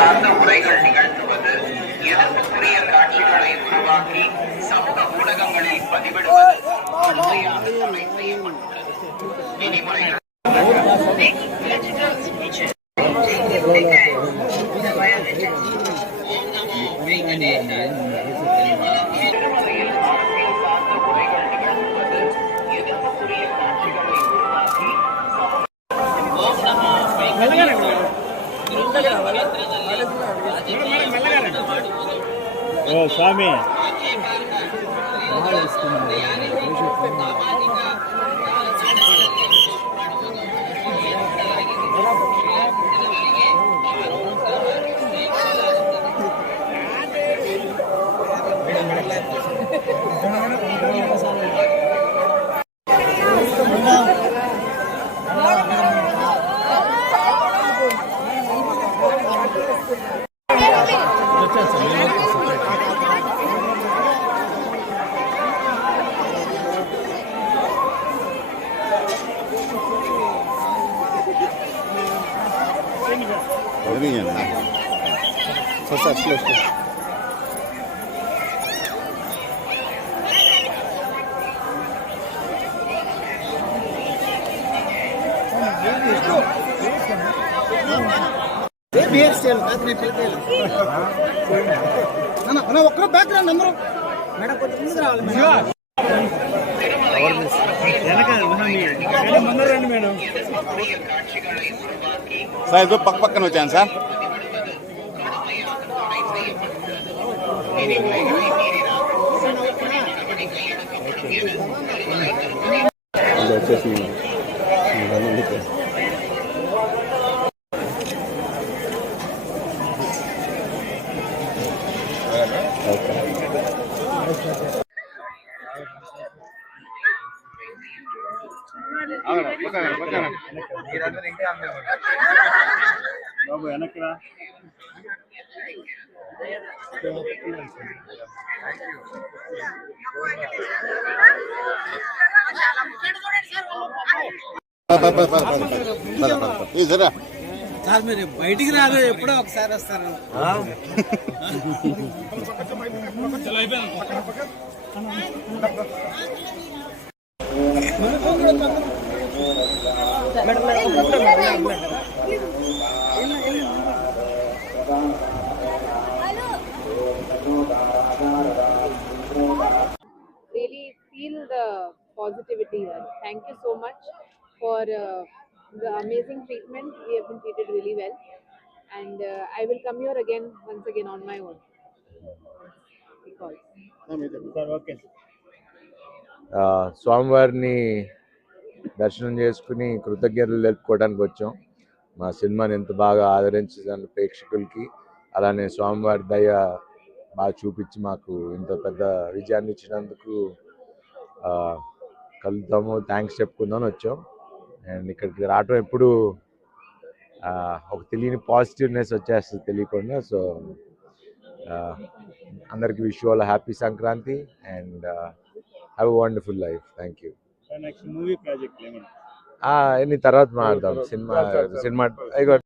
சார்ந்த உரைகள் நிகழ்த்துவது, எதிர்ப்புக்குரிய காட்சிகளை உருவாக்கி சமூக ஊடகங்களில் பதிவிடுவது கடுமையாக தடை செய்யப்பட்டுள்ளது. விதிமுறைகள் స్వామి ఒక్కరు బ్యాక్గ్రౌండ్ అందరూ మేడం కొంచెం ముందుకు రావాలి మేడం. సార్ ఇదో పక్క పక్కన వచ్చాను సార్. వచ్చేసి బాబు వెనక్కిరా. సార్ మీరు బయటికి రాదు, ఎప్పుడో ఒకసారి వస్తారు. Really feel the positivity here. Thank you so much for the amazing treatment. We have been treated really well, and I will come here again once again on my own. Because స్వామివారిని దర్శనం చేసుకుని కృతజ్ఞతలు తెలుపుకోవడానికి వచ్చాం. మా సినిమాని ఎంత బాగా ఆదరించిన ప్రేక్షకులకి, అలానే స్వామివారి దయ బాగా చూపించి మాకు ఇంత పెద్ద విజయాన్ని ఇచ్చినందుకు కలుద్దాము, థ్యాంక్స్ చెప్పుకుందామని వచ్చాం. అండ్ ఇక్కడికి రావటం ఎప్పుడు ఒక తెలియని పాజిటివ్నెస్ వచ్చేస్తుంది తెలియకుండా. సో అందరికి wish you all happy Sankranti and have a wonderful life. Thank you. Next movie project ఎన్ని తర్వాత మాట్లాడదాం. సినిమా